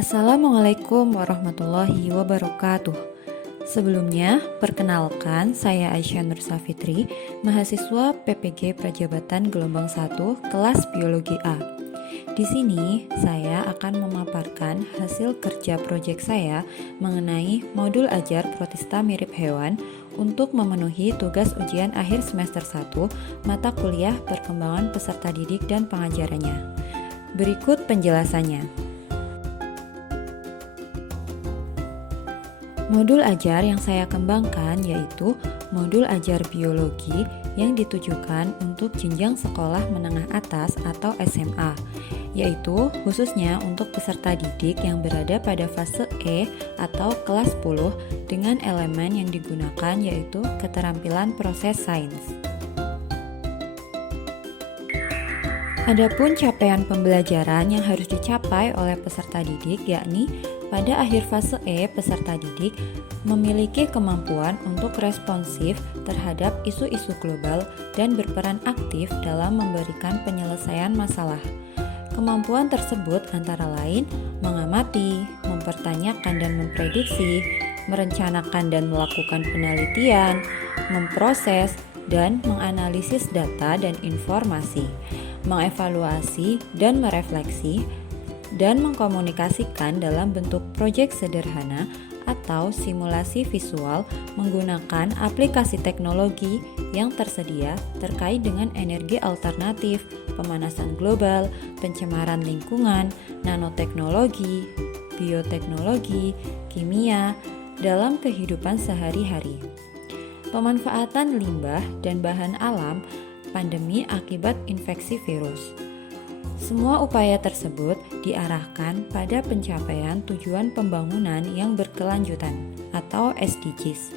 Assalamualaikum warahmatullahi wabarakatuh. Sebelumnya, perkenalkan saya Aisyah Nur Safitri, mahasiswa PPG Prajabatan Gelombang 1, kelas Biologi A. Di sini, saya akan memaparkan hasil kerja proyek saya mengenai modul ajar protista mirip hewan untuk memenuhi tugas ujian akhir semester 1 mata kuliah perkembangan peserta didik dan pengajarannya. Berikut penjelasannya. Modul ajar yang saya kembangkan yaitu modul ajar biologi yang ditujukan untuk jenjang sekolah menengah atas atau SMA, yaitu khususnya untuk peserta didik yang berada pada fase E atau kelas 10 dengan elemen yang digunakan yaitu keterampilan proses sains. Adapun capaian pembelajaran yang harus dicapai oleh peserta didik yakni pada akhir fase E, peserta didik memiliki kemampuan untuk responsif terhadap isu-isu global dan berperan aktif dalam memberikan penyelesaian masalah. Kemampuan tersebut antara lain mengamati, mempertanyakan dan memprediksi, merencanakan dan melakukan penelitian, memproses dan menganalisis data dan informasi, mengevaluasi dan merefleksi, dan mengkomunikasikan dalam bentuk proyek sederhana atau simulasi visual menggunakan aplikasi teknologi yang tersedia terkait dengan energi alternatif, pemanasan global, pencemaran lingkungan, nanoteknologi, bioteknologi, kimia dalam kehidupan sehari-hari. Pemanfaatan limbah dan bahan alam pandemi akibat infeksi virus. Semua upaya tersebut diarahkan pada pencapaian tujuan pembangunan yang berkelanjutan atau SDGs.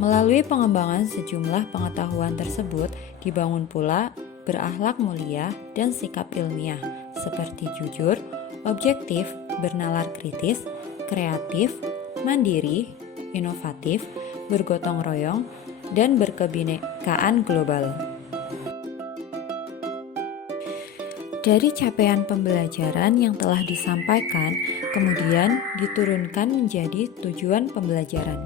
Melalui pengembangan sejumlah pengetahuan tersebut dibangun pula berakhlak mulia dan sikap ilmiah seperti jujur, objektif, bernalar kritis, kreatif, mandiri, inovatif, bergotong royong, dan berkebinekaan global. Dari capaian pembelajaran yang telah disampaikan, kemudian diturunkan menjadi tujuan pembelajaran.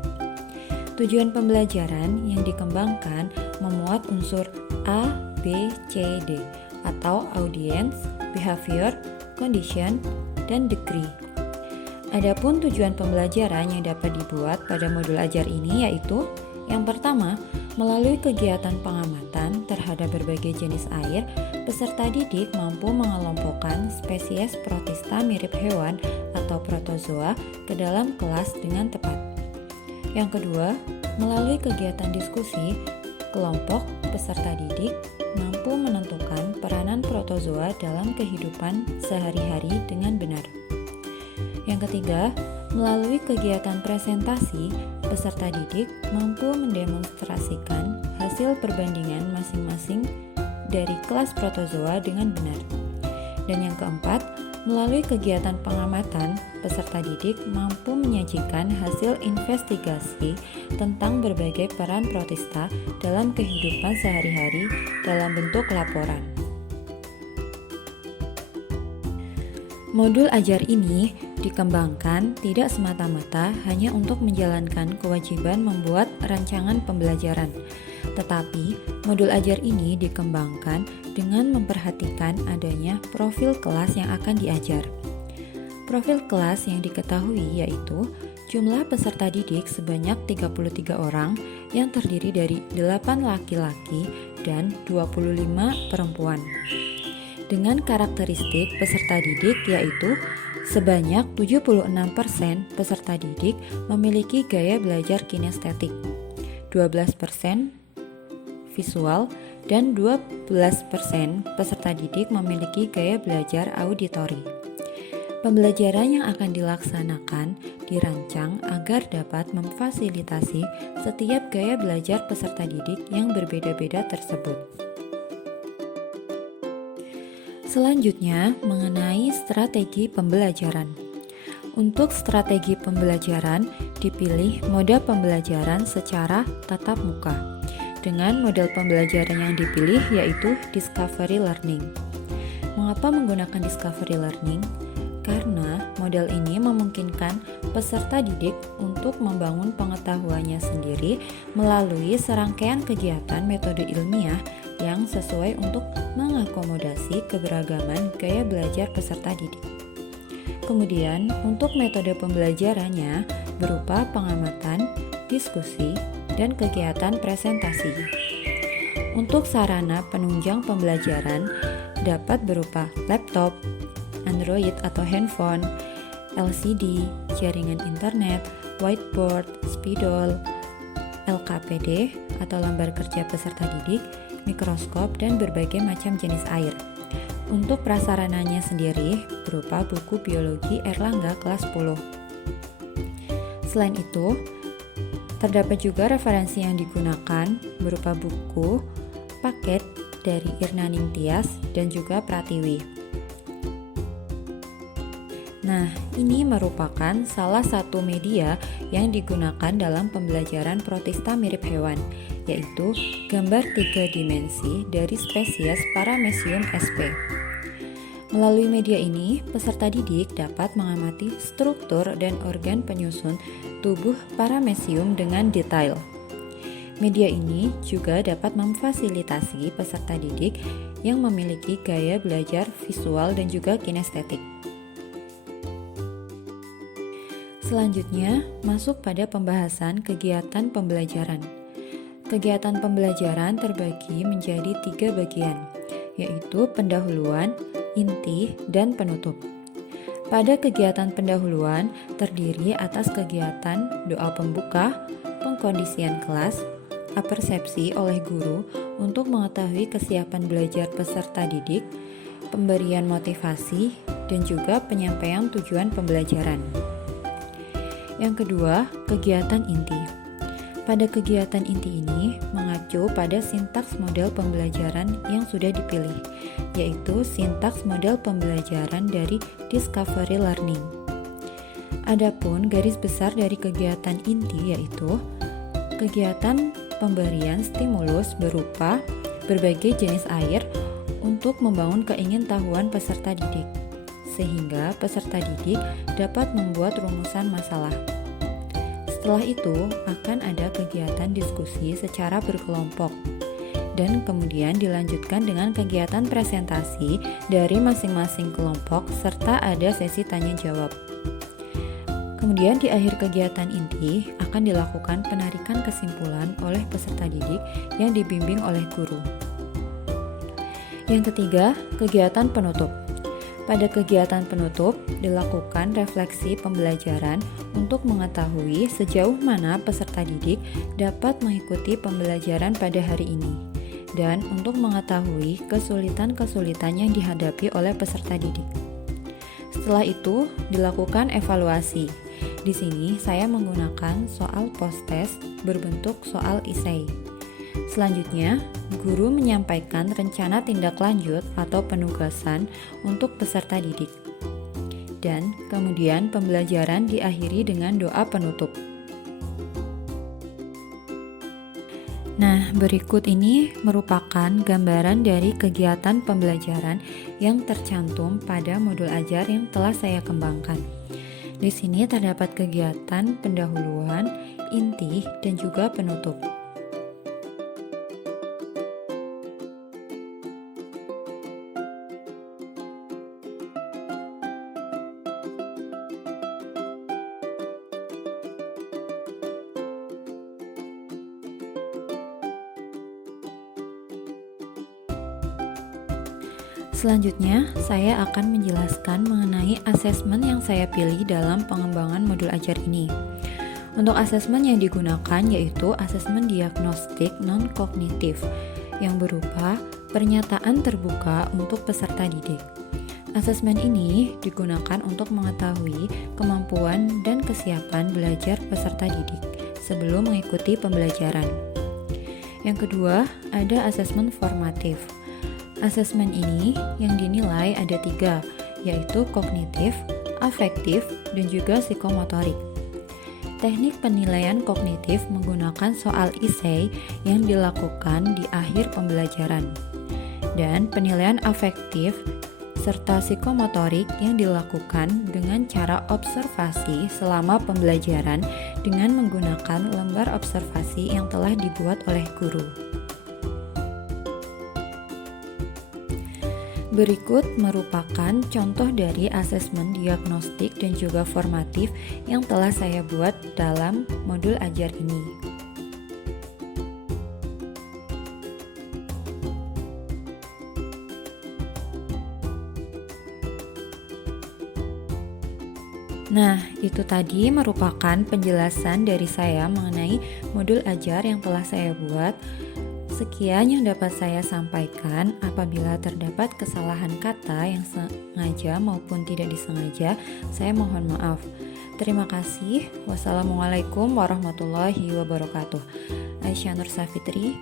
Tujuan pembelajaran yang dikembangkan memuat unsur A, B, C, D atau audience, behavior, condition, dan degree. Adapun tujuan pembelajaran yang dapat dibuat pada modul ajar ini yaitu yang pertama, melalui kegiatan pengamatan terhadap berbagai jenis air, peserta didik mampu mengelompokkan spesies protista mirip hewan atau protozoa ke dalam kelas dengan tepat. Yang kedua, melalui kegiatan diskusi, kelompok peserta didik mampu menentukan peranan protozoa dalam kehidupan sehari-hari dengan benar. Yang ketiga, melalui kegiatan presentasi, peserta didik mampu mendemonstrasikan hasil perbandingan masing-masing dari kelas protozoa dengan benar. Dan yang keempat, melalui kegiatan pengamatan, peserta didik mampu menyajikan hasil investigasi tentang berbagai peran protista dalam kehidupan sehari-hari dalam bentuk laporan. Modul ajar ini dikembangkan tidak semata-mata hanya untuk menjalankan kewajiban membuat rancangan pembelajaran, tetapi modul ajar ini dikembangkan dengan memperhatikan adanya profil kelas yang akan diajar. Profil kelas yang diketahui yaitu jumlah peserta didik sebanyak 33 orang yang terdiri dari 8 laki-laki dan 25 perempuan. Dengan karakteristik peserta didik yaitu sebanyak 76% peserta didik memiliki gaya belajar kinestetik, 12% visual, dan 12% peserta didik memiliki gaya belajar auditori. Pembelajaran yang akan dilaksanakan dirancang agar dapat memfasilitasi setiap gaya belajar peserta didik yang berbeda-beda tersebut. Selanjutnya, mengenai strategi pembelajaran. Untuk strategi pembelajaran, dipilih mode pembelajaran secara tatap muka. Dengan model pembelajaran yang dipilih yaitu Discovery Learning. Mengapa menggunakan Discovery Learning? karena model ini memungkinkan peserta didik untuk membangun pengetahuannya sendiri melalui serangkaian kegiatan metode ilmiah yang sesuai untuk mengakomodasi keberagaman gaya belajar peserta didik. Kemudian, untuk metode pembelajarannya berupa pengamatan, diskusi, dan kegiatan presentasi. Untuk sarana penunjang pembelajaran dapat berupa laptop, Android atau handphone, LCD, jaringan internet, whiteboard, spidol, LKPD atau lembar kerja peserta didik, mikroskop, dan berbagai macam jenis air. Untuk prasarananya sendiri berupa buku biologi Erlangga kelas 10. Selain itu, terdapat juga referensi yang digunakan berupa buku, paket dari Irna Ningtyas dan juga Pratiwi. Nah, ini merupakan salah satu media yang digunakan dalam pembelajaran protista mirip hewan, yaitu gambar 3 dimensi dari spesies Paramecium sp. Melalui media ini, peserta didik dapat mengamati struktur dan organ penyusun tubuh Paramecium dengan detail. Media ini juga dapat memfasilitasi peserta didik yang memiliki gaya belajar visual dan juga kinestetik. Selanjutnya, masuk pada pembahasan kegiatan pembelajaran. Kegiatan pembelajaran terbagi menjadi 3 bagian, yaitu pendahuluan, inti, dan penutup. Pada kegiatan pendahuluan terdiri atas kegiatan doa pembuka, pengkondisian kelas, apersepsi oleh guru untuk mengetahui kesiapan belajar peserta didik, pemberian motivasi, dan juga penyampaian tujuan pembelajaran. Yang kedua, kegiatan inti. Pada kegiatan inti ini mengacu pada sintaks model pembelajaran yang sudah dipilih, yaitu sintaks model pembelajaran dari Discovery Learning. Adapun garis besar dari kegiatan inti yaitu kegiatan pemberian stimulus berupa berbagai jenis air untuk membangun keingintahuan peserta didik, sehingga peserta didik dapat membuat rumusan masalah. Setelah itu, akan ada kegiatan diskusi secara berkelompok, dan kemudian dilanjutkan dengan kegiatan presentasi dari masing-masing kelompok, serta ada sesi tanya-jawab. Kemudian di akhir kegiatan inti akan dilakukan penarikan kesimpulan oleh peserta didik yang dibimbing oleh guru. Yang ketiga, kegiatan penutup. Pada kegiatan penutup dilakukan refleksi pembelajaran untuk mengetahui sejauh mana peserta didik dapat mengikuti pembelajaran pada hari ini dan untuk mengetahui kesulitan-kesulitan yang dihadapi oleh peserta didik. Setelah itu dilakukan evaluasi. Di sini saya menggunakan soal post-test berbentuk soal esai. Selanjutnya, guru menyampaikan rencana tindak lanjut atau penugasan untuk peserta didik. Dan kemudian pembelajaran diakhiri dengan doa penutup. Nah, berikut ini merupakan gambaran dari kegiatan pembelajaran yang tercantum pada modul ajar yang telah saya kembangkan. Di sini terdapat kegiatan pendahuluan, inti, dan juga penutup. Selanjutnya, saya akan menjelaskan mengenai asesmen yang saya pilih dalam pengembangan modul ajar ini. Untuk asesmen yang digunakan yaitu asesmen diagnostik non-kognitif yang berupa pernyataan terbuka untuk peserta didik. Asesmen ini digunakan untuk mengetahui kemampuan dan kesiapan belajar peserta didik sebelum mengikuti pembelajaran. Yang kedua, ada asesmen formatif. Asesmen ini yang dinilai ada 3, yaitu kognitif, afektif, dan juga psikomotorik. Teknik penilaian kognitif menggunakan soal esai yang dilakukan di akhir pembelajaran. Dan penilaian afektif serta psikomotorik yang dilakukan dengan cara observasi selama pembelajaran dengan menggunakan lembar observasi yang telah dibuat oleh guru. Berikut merupakan contoh dari asesmen diagnostik dan juga formatif yang telah saya buat dalam modul ajar ini. Nah, itu tadi merupakan penjelasan dari saya mengenai modul ajar yang telah saya buat. Sekian yang dapat saya sampaikan. Apabila terdapat kesalahan kata yang sengaja maupun tidak disengaja, saya mohon maaf. Terima kasih. Wassalamualaikum warahmatullahi wabarakatuh. Aisyah Nur Safitri,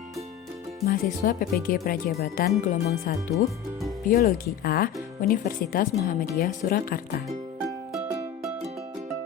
mahasiswa PPG Prajabatan Gelombang 1, Biologi A, Universitas Muhammadiyah Surakarta.